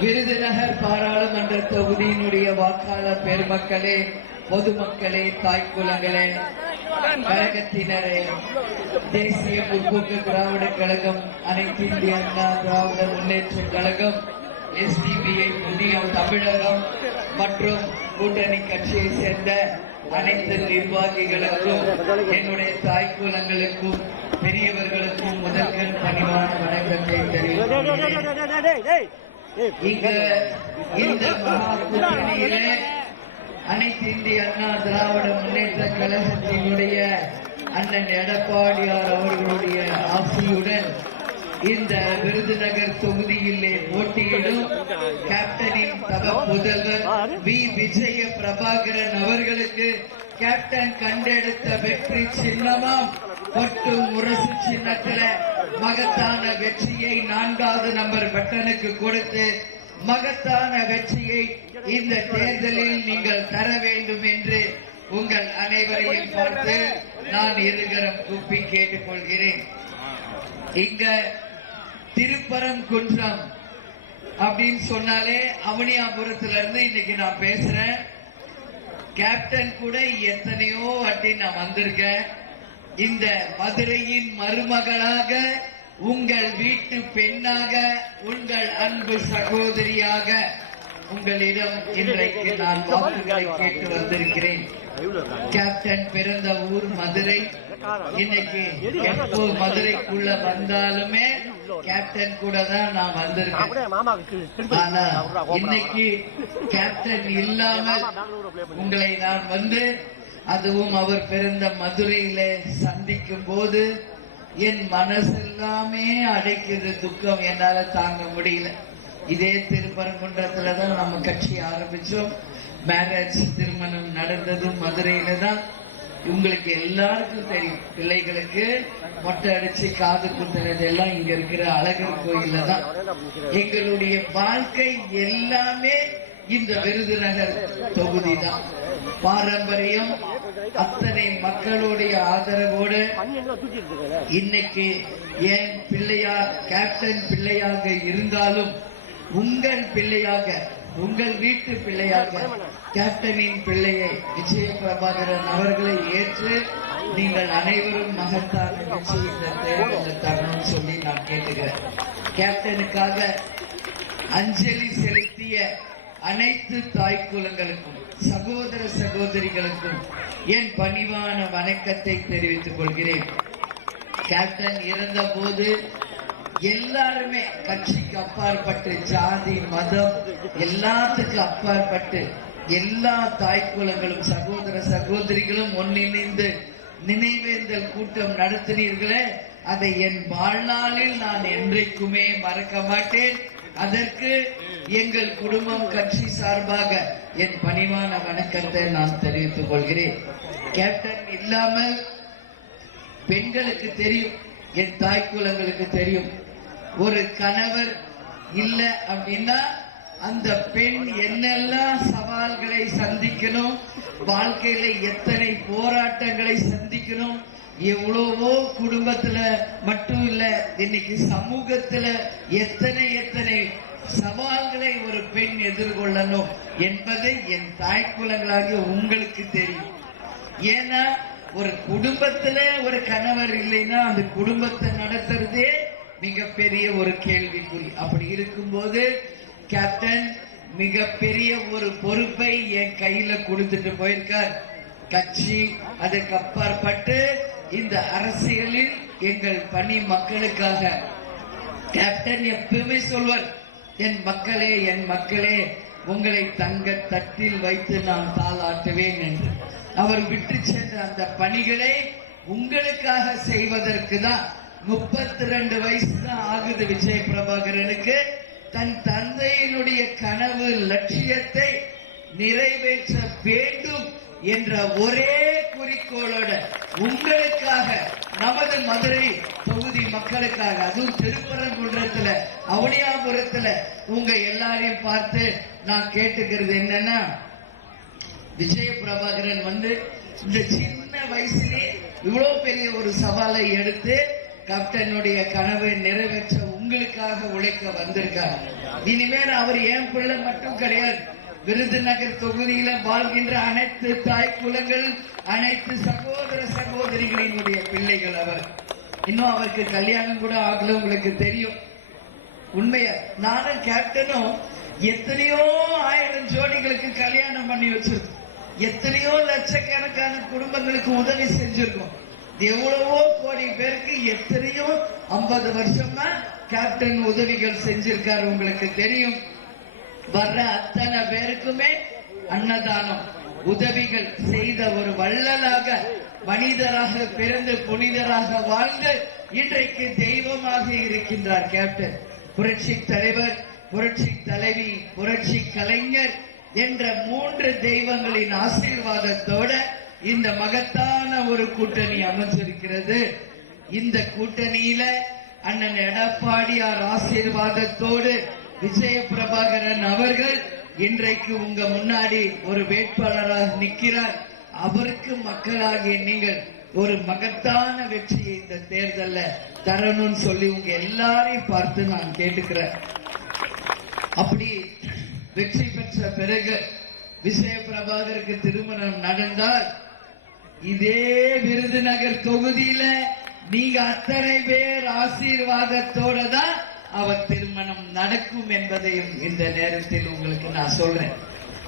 விருதுநகர் பாராளுமன்ற தொகுதியினுடைய வாக்காளர் பெருமக்களே பொதுமக்களே தாய்க்குலங்களே கழகத்தினரே தேசிய முற்போக்கு திராவிட கழகம் அனைத்து இந்திய அண்ணா திராவிட முன்னேற்ற கழகம் எஸ்டிபிஐ புதிய தமிழகம் மற்றும் கூட்டணி கட்சியை சேர்ந்த அனைத்து நிர்வாகிகளுக்கும் என்னுடைய தாய்க்குலங்களுக்கும் பெரியவர்களுக்கும் முதல்கள் பணிவான வணக்கத்தை தெரிவித்துள்ளேன் இந்த அனைத்து இந்திய அண்ணா திராவிட முன்னேற்ற கழகத்தினுடைய அண்ணன் எடப்பாடியார் அவர்களுடைய ஆசையுடன் இந்த விருதுநகர் தொகுதியிலே போட்டியிடும் கேப்டனின் தக முதல்வர் வி. விஜய பிரபாகரன் அவர்களுக்கு கேப்டன் கண்டெடுத்த வெற்றி சின்னமாம் பொட்டு முரசு சின்னத்தில் மகத்தான வெற்றியை நான்காவது நம்பர் பட்டனுக்கு கொடுத்து மகத்தான வெற்றியை இந்த தேர்தலில் நீங்கள் தர வேண்டும் என்று உங்கள் அனைவரையும் பார்த்து நான் இருகரம் கூப்பி கேட்டுக்கொள்கிறேன். இங்க திருப்பரங்குன்றம் அப்படின்னு சொன்னாலே அவனியாபுரத்துல இருந்து இன்னைக்கு நான் பேசுறேன். கேப்டன் கூட எத்தனையோ வாட்டி நான் வந்திருக்கேன். இந்த மதுரையின் மருமகளாக உங்கள் வீட்டு பெண்ணாக உங்கள் அன்பு சகோதரியாக உங்களிடம் இன்றைக்கு நான் வாக்குகளை கேட்டு வந்திருக்கிறேன். கேப்டன் பிறந்த ஊர் மதுரை. இன்னைக்கு எப்போ மதுரைக்குள்ள வந்தாலுமே கேப்டன் கூட தான் நான் வந்திருக்கேன். ஆனா இன்னைக்கு கேப்டன் இல்லாமல் உங்களை நான் வந்து அதுவும் அவர் பிறந்த மதுரையில சந்திக்கும் போது என் மனசெல்லாமே அடைக்குது துக்கம். என்னால தாங்க முடியல. இதே திருப்பரங்குன்றத்துல தான் நம்ம கட்சி ஆரம்பிச்சோம். மேரேஜ் திருமணம் நடந்ததும் மதுரையில தான். உங்களுக்கு எல்லாருக்கும் தெரியும். பிள்ளைகளுக்கு மொட்டை அடிச்சு காது குத்துறது எல்லாம் இங்க இருக்கிற அழகர் கோயில்ல தான். எங்களுடைய வாழ்க்கை எல்லாமே இந்த விருதுநகர் தொகுதி தான் பாரம்பரியம் அத்தனை மக்களுடைய ஆதரவோடு இன்னைக்கு என் பிள்ளையார் கேப்டன் பிள்ளையாக இருந்தாலும் உங்கள் பிள்ளையாக உங்கள் வீட்டு பிள்ளையாக கேப்டனின் பிள்ளையை விஜய பிரபாகரன் அவர்களை ஏற்று நீங்கள் அனைவரும் மகத்தான வெற்றி சொல்லி நான் கேட்டுகிறேன் கேப்டனுக்காக அஞ்சலி செலுத்திய அனைத்து தாய்க்குலங்களுக்கும் சகோதர சகோதரிகளுக்கும் என் பணிவான வணக்கத்தை தெரிவித்துக் கொள்கிறேன். கேப்டன் இறந்த போது எல்லாருமே கட்சிக்கு அப்பாற்பட்டு ஜாதி மதம் எல்லாத்துக்கும் அப்பாற்பட்டு எல்லா தாய்க்குலங்களும் சகோதர சகோதரிகளும் ஒன்றிணைந்து நினைவேந்தல் கூட்டம் நடத்தினீர்களே அதை என் வாழ்நாளில் நான் என்றைக்குமே மறக்க மாட்டேன். அதற்கு எங்கள் குடும்பம் கட்சி சார்பாக என் பணிவான வணக்கத்தை நான் தெரிவித்துக் கொள்கிறேன். கேப்டன் இல்லாமல் பெண்களுக்கு தெரியும் என் தாய் குலங்களுக்கு தெரியும். ஒரு கணவர் இல்ல அப்படின்னா அந்த பெண் என்னெல்லாம் சவால்களை சந்திக்கணும் வாழ்க்கையில எத்தனை போராட்டங்களை சந்திக்கணும் எவ்வளவோ குடும்பத்துல மட்டும் இல்ல இன்னைக்கு சமூகத்துல எத்தனை எத்தனை சவால்களை ஒரு பெண் எதிர்கொள்ளணும் என்பதை என் தாய் குலங்களாகிய உங்களுக்கு தெரியும். ஏன்னா ஒரு குடும்பத்துல ஒரு கணவர் இல்லைன்னா அந்த குடும்பத்தை நடத்துறதே மிகப்பெரிய ஒரு கேள்விக்குறி. அப்படி இருக்கும்போது கேப்டன் மிகப்பெரிய ஒரு பொறுப்பை என் கையில கொடுத்துட்டு போயிருக்கார். கட்சி அதுக்கு அப்பாற்பட்டு இந்த அரசியலில் எங்கள் பணி மக்களுக்காக. கேப்டன் எப்பவுமே சொல்வார் என் மக்களே என் மக்களே உங்களை தங்க தட்டில் வைத்து நான் தாளாட்டுவேன் என்று. அவர் விட்டு சென்ற அந்த பணிகளை உங்களுக்காக செய்வதற்கு தான் முப்பத்தி ரெண்டு வயசு தான் ஆகுது விஜய் பிரபாகரனுக்கு தன் தந்தையினுடைய கனவு லட்சியத்தை நிறைவேற்ற வேண்டும் என்ற ஒரே குறிக்கோளோட உங்களுக்காக நமது மதுரை தொகுதி மக்களுக்காக அதுவும் திருப்பரங்குன்றத்துல அவனியாபுரத்துல உங்க எல்லாரையும் பார்த்து நான் கேட்டுக்கிறது என்னன்னா விஜய பிரபாகரன் வந்து இந்த சின்ன வயசுலயே இவ்வளவு பெரிய ஒரு சவாலை எடுத்து கேப்டனுடைய கனவை நிறைவேற்ற உங்களுக்காக உழைக்க வந்திருக்காரு. இனிமேல் அவர் என் பிள்ளை மட்டும் கிடையாது. விருதுநகர் தொகுதியில வாழ்கின்ற அனைத்து தாய் குலங்கள் அனைத்து சகோதர சகோதரிகளினுடைய பிள்ளைகள் அவர். இன்னும் அவருக்கு கல்யாணம் கூட ஆகல உங்களுக்கு தெரியும். உண்மைய நானும் கேப்டனும் எத்தனையோ ஆயிரம் ஜோடிகளுக்கு கல்யாணம் பண்ணி வச்சிருக்கோம். எத்தனையோ லட்சக்கணக்கான குடும்பங்களுக்கு உதவி செஞ்சிருக்கோம். எவ்வளவோ கோடி பேருக்கு எத்தனையோ ஐம்பது வருஷமா கேப்டன் உதவிகள் செஞ்சிருக்காரு உங்களுக்கு தெரியும். வர்ற அத்தனை பேருக்குமே அன்னதானம் உதவிகள் செய்த ஒரு வள்ளலாக மனிதராக பிறந்து புனிதராக வாழ்ந்து இன்றைக்கு தெய்வமாக இருக்கின்றார் கேப்டன். புரட்சி தலைவர் புரட்சி தலைவி புரட்சி கலைஞர் என்ற மூன்று தெய்வங்களின் ஆசீர்வாதத்தோட இந்த மகத்தான ஒரு கூட்டணி அமைஞ்சிருக்கிறது. இந்த கூட்டணியில அண்ணன் எடப்பாடியார் ஆசீர்வாதத்தோடு விஜய பிரபாகரன் அவர்கள் இன்றைக்கு உங்க முன்னாடி ஒரு வேட்பாளராக நிற்கிறார். அவருக்கு மக்களாகிய நீங்கள் ஒரு மகத்தான வெற்றியை இந்த தேர்தல்ல தரணும்னு சொல்லி உங்க எல்லாரையும் பார்த்து நான் கேட்டுக்கிறேன். அப்படி வெற்றி பெற்ற பிறகு விஜய பிரபாகருக்கு திருமணம் நடந்தால் இதே விருதுநகர் தொகுதியில நீங்க அத்தனை பேர் ஆசீர்வாதத்தோட தான் அவர் திருமணம் நடக்கும் என்பதையும் இந்த நேரத்தில் உங்களுக்கு நான் சொல்றேன்.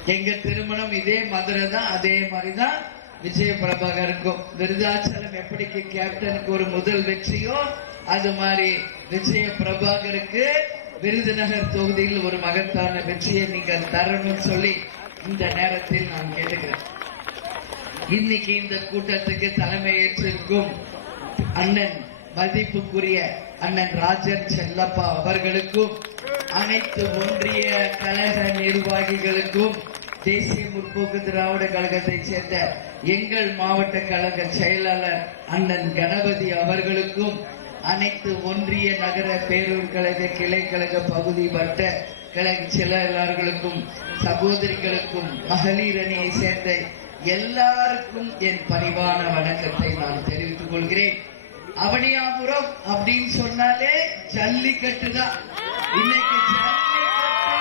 எங்க திருமணம் இதே மதுரை தான் அதே மாதிரிதான் விஜய பிரபாகருக்கும் விருதாச்சலம் எப்படிக்கு கேப்டனுக்கு ஒரு முதல் வெற்றியோ அது மாதிரி விஜய பிரபாகருக்கு விருதுநகர் தொகுதியில் ஒரு மகத்தான வெற்றியை நீங்கள் தரணும்னு சொல்லி இந்த நேரத்தில் நான் கேட்டுக்கிறேன். இன்னைக்கு இந்த கூட்டத்துக்கு தலைமையேற்றிருக்கும் அண்ணன் மதிப்புக்குரிய அண்ணன் ராஜன் செல்லப்பா அவர்களுக்கும் அனைத்து ஒன்றிய கழக நிர்வாகிகளுக்கும் தேசிய முற்போக்கு திராவிட கழகத்தைச் சேர்ந்த எங்கள் மாவட்ட கழக செயலாளர் அண்ணன் கணபதி அவர்களுக்கும் அனைத்து ஒன்றிய நகர பேரூர் கழக கிளை கழக பகுதி வட்ட கழக செயலாளர்களுக்கும் சகோதரிகளுக்கும் மகளிர் அணியை சேர்ந்த எல்லாருக்கும் என் பணிவான வணக்கத்தை நான் தெரிவித்துக் கொள்கிறேன். அவனியாபுரம் அப்படின்னு சொன்னாலே ஜல்லிக்கட்டு தான் இன்னைக்கு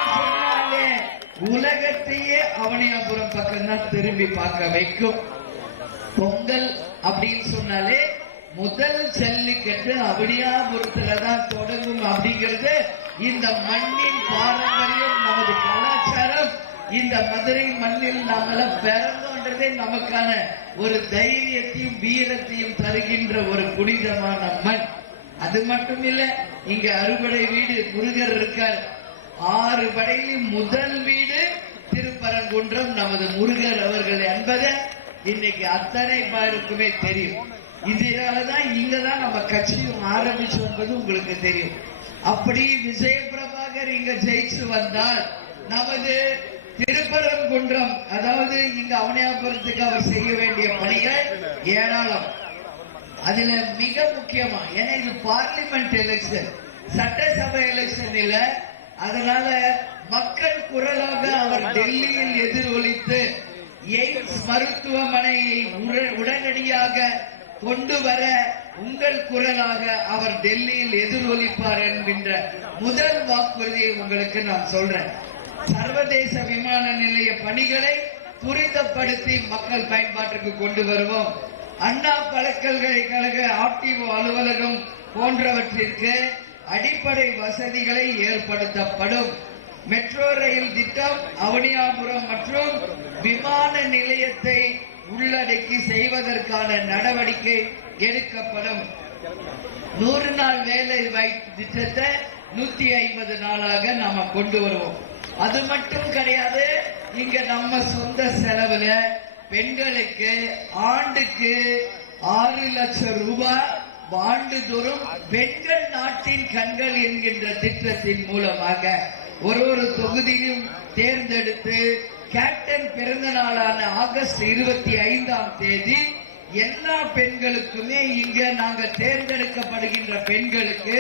சொன்னாலே உலகத்தையே அவனியாபுரம் பக்கம் தான் திரும்பி பார்க்க வைக்கும். பொங்கல் அப்படின்னு சொன்னாலே முதல் ஜல்லிக்கட்டு அவனியாபுரத்துல தான் தொடங்கும் அப்படிங்கிறது இந்த மண்ணின் பாரம்பரியம் நமது கலாச்சாரம். இந்த மதுரை மண்ணில் நாமெல்லாம் பிறந்தோன்றதே நமக்கான ஒரு தைரியத்தையும் வீரத்தையும் தருகின்ற ஒரு புனிதமான மண். அது மட்டும் இல்ல இங்க அறுபடை வீடு முருகர் இருக்கார். ஆறு படையிலும் முதல் வீடு திருப்பரங்குன்றம். நமது முருகர் அவர்கள் என்பதை இன்னைக்கு அத்தனை பேருக்குமே தெரியும். இதனாலதான் இங்கதான் நம்ம கட்சியும் ஆரம்பிச்சு என்பது உங்களுக்கு தெரியும். அப்படி விஜய பிரபாகர் இங்க ஜெயிச்சு வந்தால் நமது திருப்பரங்குன்றம் அதாவது இங்க அவனியாபுரத்துக்கு அவர் செய்ய வேண்டிய பணிகள் ஏராளம். அதுல மிக முக்கியமா ஏன்னா இது பார்லிமெண்ட் எலெக்ஷன் சட்டசபை எலெக்ஷன் இல்ல. அதனால மக்கள் குரலாக அவர் டெல்லியில் எதிரொலித்து எய்ம்ஸ் மருத்துவமனையை உடனடியாக கொண்டு வர உங்கள் குரலாக அவர் டெல்லியில் எதிரொலிப்பார் என்கின்ற முதல் வாக்குறுதியை உங்களுக்கு நான் சொல்றேன். சர்வதேச விமான நிலைய பணிகளை துரிதப்படுத்தி மக்கள் பயன்பாட்டிற்கு கொண்டு வருவோம். அண்ணா பல்கலைக்கழக ஆர்டிஓ அலுவலகம் போன்றவற்றிற்கு அடிப்படை வசதிகளை ஏற்படுத்தப்படும். மெட்ரோ ரயில் திட்டம் அவனியாபுரம் மற்றும் விமான நிலையத்தை உள்ளடக்கி செய்வதற்கான நடவடிக்கை எடுக்கப்படும். நூறு நாள் வேலை வாய்ப்பு திட்டத்தை நூத்தி ஐம்பது நாளாக நாம கொண்டு வருவோம். அது மட்டும் கிடையாது இங்க நம்ம சொந்த செலவுல பெண்களுக்கு ஆண்டுக்கு ஆறு லட்சம் ரூபாய் ஆண்டுதோறும் பெண்கள் நாட்டின் கண்கள் என்கின்ற திட்டத்தின் மூலமாக ஒரு ஒரு தொகுதியும் தேர்ந்தெடுத்து கேப்டன் பிறந்த நாளான ஆகஸ்ட் இருபத்தி ஐந்தாம் தேதி எல்லா பெண்களுக்குமே இங்க நாங்க தேர்ந்தெடுக்கப்படுகின்ற பெண்களுக்கு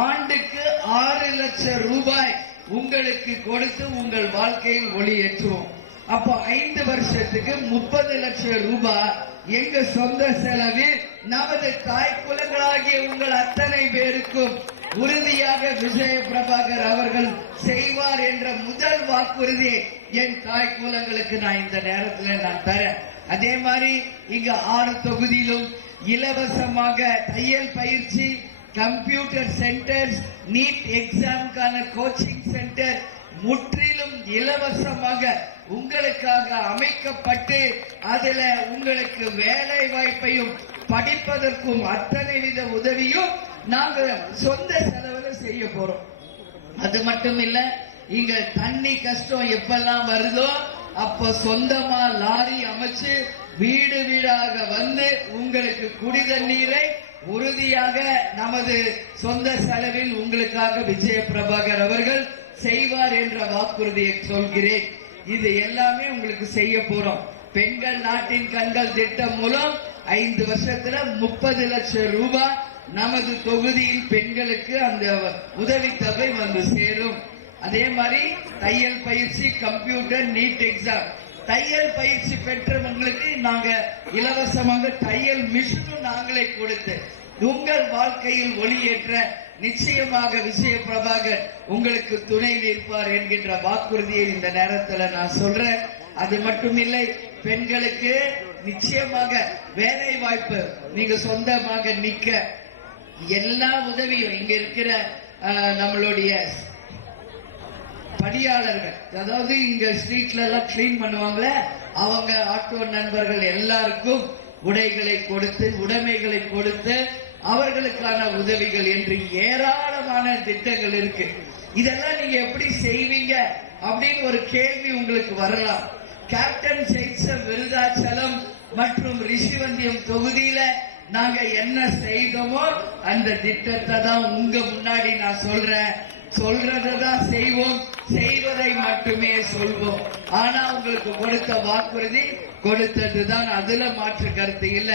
ஆண்டுக்கு ஆறு லட்சம் ரூபாய் உங்களுக்கு கொடுத்து உங்கள் வாழ்க்கையில் ஒளியேற்றுவோம் அப்போ ஐந்து வருஷத்துக்கு முப்பது லட்சம் ரூபாய் எங்க சொந்த செலவில் நமது தாய் குலங்களாகிய உங்கள் அத்தனை பேருக்கும் உறுதியாக விஜய பிரபாகர் அவர்கள் செய்வார் என்ற முதல் வாக்குறுதியை என் தாய் குலங்களுக்கு நான் இந்த நேரத்தில் நான் தரேன். அதே மாதிரி இங்க ஆறு தொகுதியிலும் இலவசமாக தையல் பயிற்சி கம்ப்யூட்டர் சென்டர்ஸ் நீட் எக்ஸாமுக்கான கோச்சிங் சென்டர் முற்றிலும் இலவசமாக உங்களுக்காக அமைக்கப்பட்டு அதுல உங்களுக்கு வேலை வாய்ப்பையும் படிப்பதற்கும் அத்தனை வித உதவியும் நாங்கள் சொந்த செலவுல செய்ய போறோம். அது மட்டும் இல்ல இங்க தண்ணி கஷ்டம் எப்பெல்லாம் வருதோ அப்ப சொந்தமா லாரி அமைச்சு வீடு வீடாக வந்து உங்களுக்கு குடி தண்ணீரை உறுதியாக நமது சொந்த செலவில் உங்களுக்காக விஜய பிரபாகர் அவர்கள் செய்வார் என்ற வாக்குறுதியை சொல்கிறேன். இது எல்லாமே உங்களுக்கு செய்ய போறோம். பெண்கள் நாட்டின் கண்கள் திட்டம் மூலம் ஐந்து வருஷத்துல முப்பது லட்சம் ரூபாய் நமது தொகுதியில் பெண்களுக்கு அந்த உதவித்தொகை வந்து சேரும். அதே மாதிரி தையல் பயிற்சி கம்ப்யூட்டர் நீட் எக்ஸாம். தையல் பயிற்சி பெற்ற நாங்க இலவசமாக தையல் மிஷினும் நாங்களே கொடுத்து உங்கள் வாழ்க்கையில் ஒளியேற்ற நிச்சயமாக விஜய பிரபாகர் உங்களுக்கு துணை நிற்பார் என்கின்ற வாக்குறுதியை இந்த நேரத்தில் நான் சொல்றேன். அது மட்டும் இல்லை பெண்களுக்கு நிச்சயமாக வேலை வாய்ப்பு நீங்க சொந்தமாக நிக்க எல்லா உதவியும் இங்க இருக்கிற அஹ், நம்மளுடைய பணியாளர்கள். அதாவது இங்க ஸ்ட்ரீட்ல எல்லாம் கிளீன் பண்ணுவாங்களே அவங்க ஆட்டோ நண்பர்கள் எல்லாருக்கும் உடைகளை கொடுத்து உடைமைகளை கொடுத்து அவர்களுக்கான உதவிகள் என்று ஏராளமான திட்டங்கள் இருக்கு. இதெல்லாம் நீங்க எப்படி செய்வீங்க அப்படின்னு ஒரு கேள்வி உங்களுக்கு வரலாம். கேப்டன் ஜெயிச்ச விருதாச்சலம் மற்றும் ரிஷிவந்தியம் தொகுதியில நாங்க என்ன செய்தோமோ அந்த திட்டத்தை தான் உங்க முன்னாடி நான் சொல்றேன். சொல்றதான் செய்வோம் செய்வதை மட்டுமே சொல்வோம். ஆனா உங்களுக்கு கொடுத்த வாக்குறுதி கொடுத்ததுதான் அதுல மாற்று கருத்து இல்ல.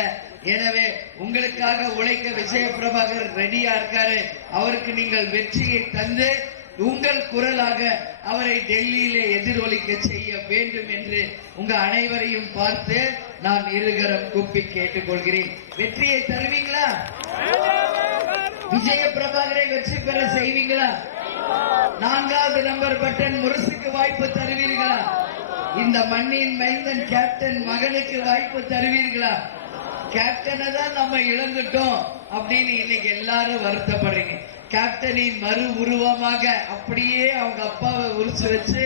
எனவே உங்களுக்காக உழைக்க விஜய பிரபாகர் ரெடியா இருக்காரு. அவருக்கு நீங்கள் வெற்றியை தந்து உங்கள் குரலாக அவரை டெல்லியிலே எதிரொலிக்க செய்ய வேண்டும் என்று உங்க அனைவரையும் பார்த்து நான் இருகரம் கூப்பி கேட்டுக்கொள்கிறேன். வெற்றியை தருவீங்களா? விஜய பிரபாகரை வெற்றி பெற செய்வீங்களா? நான்காவது நம்பர் பட்டன் முரசுக்கு வாய்ப்பு தருவீர்களா? இந்த மண்ணின் மைந்தன் கேப்டன் மகனுக்கு வாய்ப்பு தருவீர்களா? கேப்டனை தான் நம்ம இழந்துட்டோம் அப்படின்னு இன்னைக்கு எல்லாரும் வருத்தப்படுறீங்க. கேப்டனின் மறு உருவமாக அப்படியே அவங்க அப்பாவை உரிச்சு வச்சு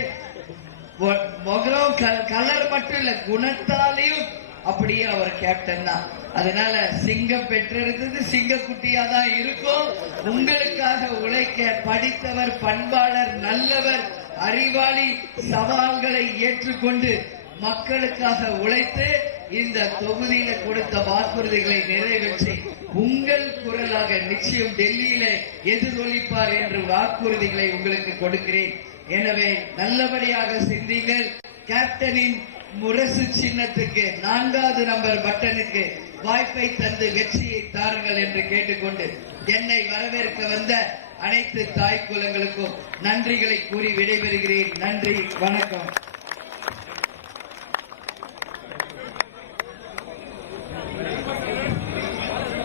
முகம் கலர் மட்டும் இல்ல குணத்தாலையும் அப்படியே அவர் கேப்டன் தான். அதனால சிங்கம் பெற்றிருந்தது சிங்கக்குட்டியா தான் இருக்கும். உங்களுக்காக உழைக்க படித்தவர் பண்பாளர் நல்லவர் அறிவாளி சவால்களை ஏற்றுக்கொண்டு மக்களுக்காக உழைத்து இந்த தொகுதியில கொடுத்த வாக்குறுதிகளை நிறைவேற்றி உங்கள் குரலாக நிச்சயம் டெல்லியில எதிரொலிப்பார் என்று வாக்குறுதிகளை உங்களுக்கு கொடுக்கிறேன். எனவே நல்லபடியாக சிந்திங்கள் கேப்டனின் முரசு சின்னத்துக்கு நான்காவது நம்பர் பட்டனுக்கு வாய்ப்பை தந்து வெற்றியை தாருங்கள் என்று கேட்டுக்கொண்டு என்னை வரவேற்க வந்த அனைத்து தாய் குலங்களுக்கும் நன்றிகளை கூறி விடைபெறுகிறேன். நன்றி வணக்கம்.